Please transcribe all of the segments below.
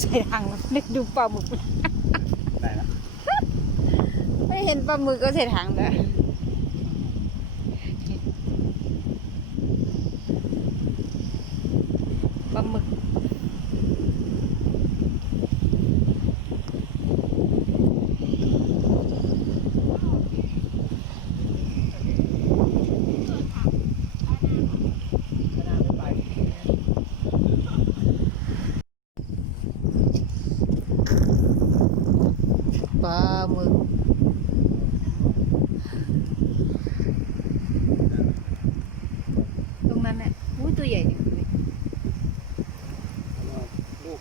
ใส่ถังนึกดูปลาหมึกได้ละไม่เห็นปลาหมึกก็ใส่ถังเลยปลาหมึกปลาหมึกตรงนั้นเนี่ยอุ้ยตัวใหญ่เนี่ยลูก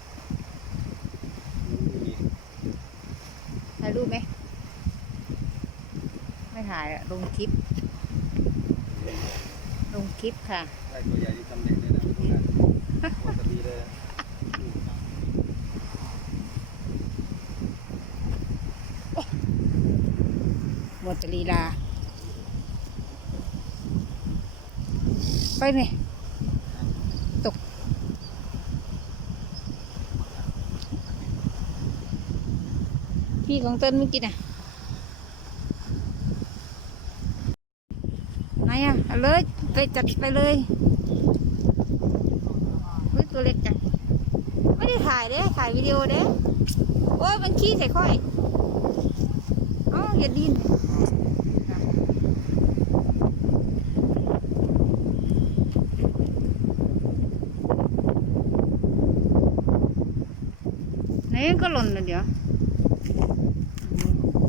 ถ่ายรูปไหมไม่ถ่ายอะลงคลิปค่ะได้ตัวใหญ่ที่ทำเด็กเลยนะไม่ต้องการปกติเลยหมดลีลาไปเนี่ยตกพี่ของเต้นเมื่อกี้น่ะไหนอ่ะเอาเลยไปจับไปเลยเฮ้ยตัวเล็กจังไม่ได้ถ่ายเด้ถ่ายวิดีโอเด้โอ้ยมันขี้ใส่ค่อยอ๋ออย่าดิ้นไหนก็หล่นเลยเดี๋ยว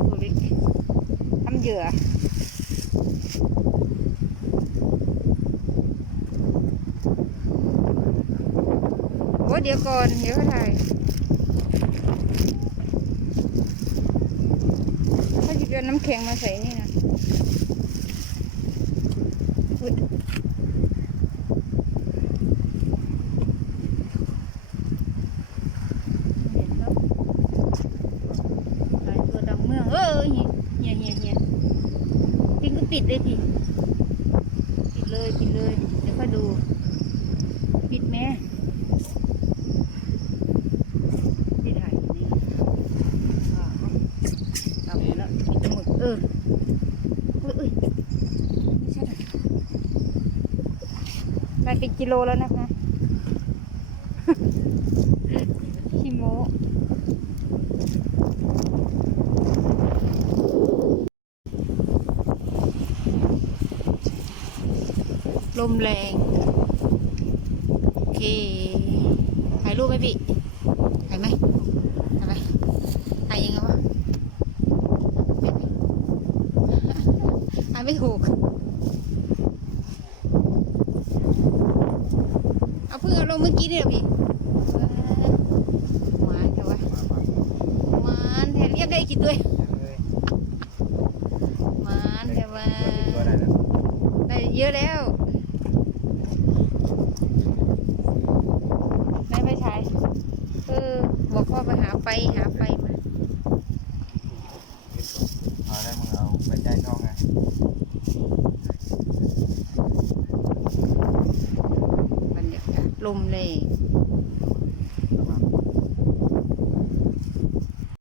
ตัวเล็กทำเหยื่อโอ้เดี๋ยวก่อนเดี๋ยวเขาถ่ายเขาหยิบเอาน้ำแข็งมาใส่นี่นะพี่ก็ปิดเลยพี่ปิดเลยเดี๋ยวค่อยดูปิดแม่พี่ถ่ายนี่เอาแล้วปิดหมดอุ้ยไม่ใช่ได้เป็นกิโลแล้วนะคะขี้โมลมแรงโอเคถ่ายรูปไหมพี่ถ่ายไหมถ่ายยังไงวะถ่ายไม่ถูกเอาเพิ่งเอาลงเมื่อกี้เนี่ยพี่หวานแต่ว่าหวานแทนเรียกได้กี่ตัวหวานแต่ว่าได้เยอะแล้วไม่ใช่บอกพ่อไปหาไฟมาเอาได้มึงเอาไปใจช่องไงบรรยากาศลมเลย